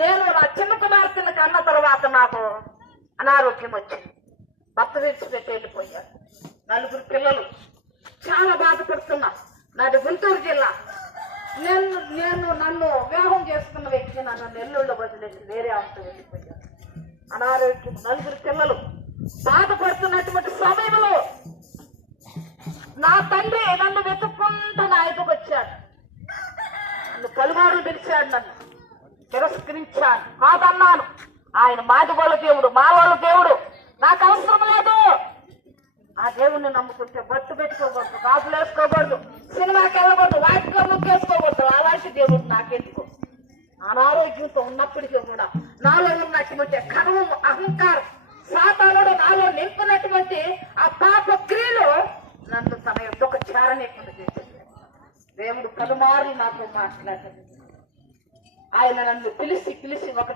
నేను నా చిన్న కుమార్తెను కన్న తర్వాత నాకు అనారోగ్యం వచ్చింది. భర్త విడిచిపెట్టి వెళ్ళిపోయారు. 4 పిల్లలు. చాలా బాధపడుతున్నా. నాది గుంటూరు జిల్లా. నన్ను వివాహం చేసుకున్న వ్యక్తి నన్ను నెల్లూరులో వదిలేసి వేరే ఆమెతో వెళ్ళిపోయారు. అనారోగ్యం, 4 పిల్లలు. బాధపడుతున్నటువంటి సమయంలో నా తండ్రి నన్ను వెతుక్కుంటూ నా ఎదుకు వచ్చాడు. నన్ను పలుమార్లు పిలిచాడు. నన్ను తిరస్కరించాను, కాదన్నాను. ఆయన మాది వాళ్ళ దేవుడు, మా వాళ్ళ దేవుడు, నాకు అవసరం లేదు. ఆ దేవుణ్ణి నమ్ముకుంటే బట్టు పెట్టుకోకూడదు, కాపులు వేసుకోకూడదు, సినిమాకి వెళ్ళకూడదు, వాటిలో ముగ్గేసుకోకూడదు. అలాంటి దేవుడు నాకెందుకు? అనారోగ్యంతో ఉన్నప్పటికీ కూడా నాలో ఉన్నటువంటి కర్మం, అహంకారం, సాతానుడు నాలో నింపున్నటువంటి ఆ పాప క్రియలు నన్ను తన యొక్క చేరనీయకుండా చేసేది. దేవుడు పలుమార్లు నాతో మాట్లాడాడు. ఆయన నన్ను పిలిచి ఒకటే